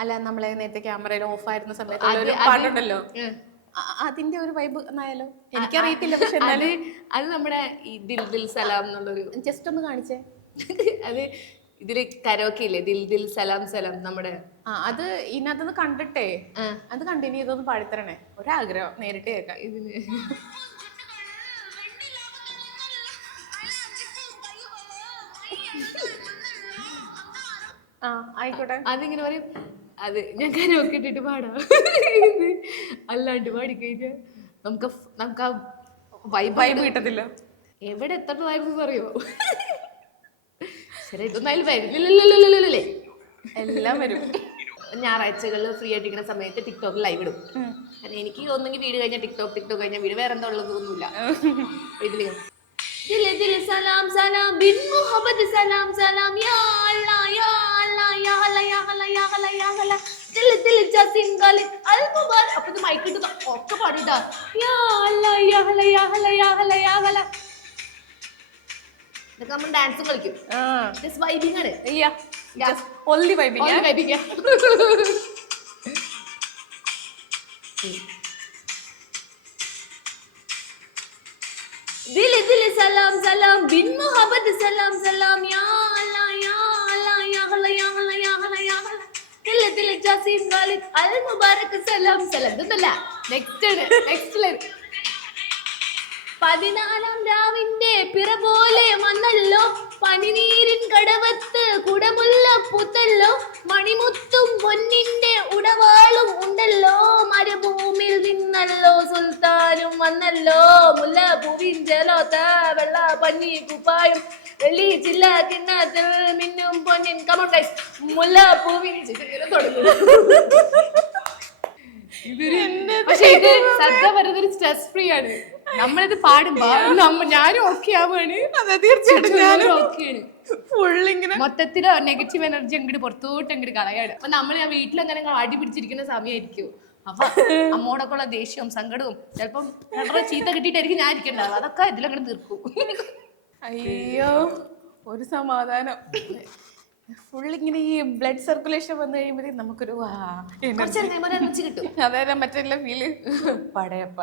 അല്ല നമ്മളെ നേരത്തെ ക്യാമറയിൽ ഓഫ് ആയിരുന്ന സമയത്ത് പാട്ടുണ്ടല്ലോ, അതിന്റെ ഒരു വൈബ് എന്നായാലോ എനിക്കറിയത്തില്ല. പക്ഷെ അത് നമ്മുടെ ഈ ദിൽ ദിൽ സലാം എന്നുള്ളൊരു ജസ്റ്റ് ഒന്ന് കാണിച്ചേ. അത് ഇതില് കരോക്കെ ഇല്ലേ, ദിൽ ദിൽ സലാം സലാം നമ്മുടെ. അത് ഇതിനകത്തൊന്ന് കണ്ടിട്ടേ അത് കണ്ടിന്യൂ ചെയ്തൊന്ന് പാടിത്തരണേ, ഒരാഗ്രഹം നേരിട്ട് കേൾക്കാം ഇതിന്. ആയിക്കോട്ടെ. അതിങ്ങനെ പറയും, അത് ഞാൻ കരോക്കെ ഇട്ടിട്ട് പാടാം. അല്ലാണ്ട് പാടിക്കഴിഞ്ഞാൽ നമുക്ക് ആ വൈബ് കിട്ടത്തില്ല. എവിടെ എത്തേണ്ടതായിരുന്നു അറിയോ? ശരി, ഇതൊന്നും അതിൽ വരില്ലല്ലേ? എല്ലാം വരും. ഞായറാഴ്ചകളിൽ ഫ്രീ ആയിട്ടിരിക്കുന്ന സമയത്ത് ടിക്ടോക്കിൽ ലൈവ് ഇടും. കാരണം എനിക്ക് ഒന്നെങ്കിൽ വീട് കഴിഞ്ഞാൽ ടിക്ടോക്ക് കഴിഞ്ഞാൽ വീട്, വേറെ എന്താ ഉള്ളതൊന്നുമില്ല. ഇതിൽ ദിൽ ദിൽ സലാം സലാം ബിൻ മുഹമ്മദ് സലാം സലാം യാ അല്ലാഹ് യാ അല്ലാഹ് യാ അല്ലാഹ് യാ അല്ലാഹ് യാ അല്ലാഹ് യാ അല്ലാഹ് ദിൽ ദിൽ ജസിൻ ഖാലിദ് അൽ മുബാരക്. അപ്പോൾ ഇത് മൈക്ക് ഇട്ട് ഒക്കെ പാടിട്ടാ യാ അല്ലാഹ് യാ അല്ലാഹ് യാ അല്ലാഹ് യാ അല്ലാഹ് യാ അല്ലാഹ്. ഇതൊക്കെ നമ്മൾ ഡാൻസും കളിക്കും. ജസ്റ്റ് വൈബിങ് ആണ്. Only vibing. ദിൽ ദിൽ സലാം സലാം ബിൻ മുഹമ്മദ് സലാം സലാം യാ അല്ലാഹ് യാ അല്ലാഹ് യാ അല്ലാഹ് യാ അല്ലാഹ് യാ അല്ലാഹ് യാ അല്ലാഹ് ദിൽ ദിൽ ജസിൻ ഖാലിദ് അൽ മുബാരക് സലാം സലാം. ഇതൊന്നല്ല, നെക്സ്റ്റ് ലൈൻ. 14-ാം രാവിന്റെ പിറ പോലെ വന്നല്ലോ, പനിനീരിൻ കടവത്ത് കുടമുല്ല പൂത്തല്ലോ, മണിമുത്തും പൊന്നിന്റെ ഉടവാളും ഉണ്ടല്ലോ, മരുഭൂമിയിൽ നിന്നല്ലോ സുൽത്താനും വന്നല്ലോ, മുല്ലപ്പൂവിൻ ജലോത്ത വെള്ള പഞ്ഞി കുപ്പായും വെള്ളി ചില്ല കിണ്ണത്തിൽ മിന്നും പൊന്നിൻ. കമോൺ ഗൈസ്, മുല്ലപ്പൂവിൻ തുടങ്ങും. പക്ഷെ ഇത് സദ്യ പറയുന്നത് സ്ട്രെസ് ഫ്രീ ആണ്. നമ്മളിത് പാടുമ്പോ ഞാനും ഓക്കെ ആവുകയാണ്. തീർച്ചയായിട്ടും ഫുള്ളിങ്ങനെ മൊത്തത്തില് നെഗറ്റീവ് എനർജി അങ്ങോട്ട് പുറത്തോട്ട് അങ്ങോട്ട് കളയാണ്. അപ്പൊ നമ്മൾ വീട്ടിലങ്ങനെ അടി പിടിച്ചിരിക്കുന്ന സമയമായിരിക്കും. അപ്പൊ അമ്മോടൊക്കെ ഉള്ള ദേഷ്യവും സങ്കടവും ചിലപ്പം ചീത്ത കിട്ടിയിട്ടായിരിക്കും ഞാൻ ഇരിക്കണ്ടാവും. അതൊക്കെ ഇതിലങ്ങോട്ട് തീർക്കും. അയ്യോ, ഒരു സമാധാനം. ഫുള്ളിങ്ങനെ ഈ ബ്ലഡ് സർക്കുലേഷൻ വന്നു കഴിയുമ്പോഴേ നമുക്കൊരു കിട്ടും. അതായത് മറ്റെല്ലാം ഫീല് പടയപ്പ.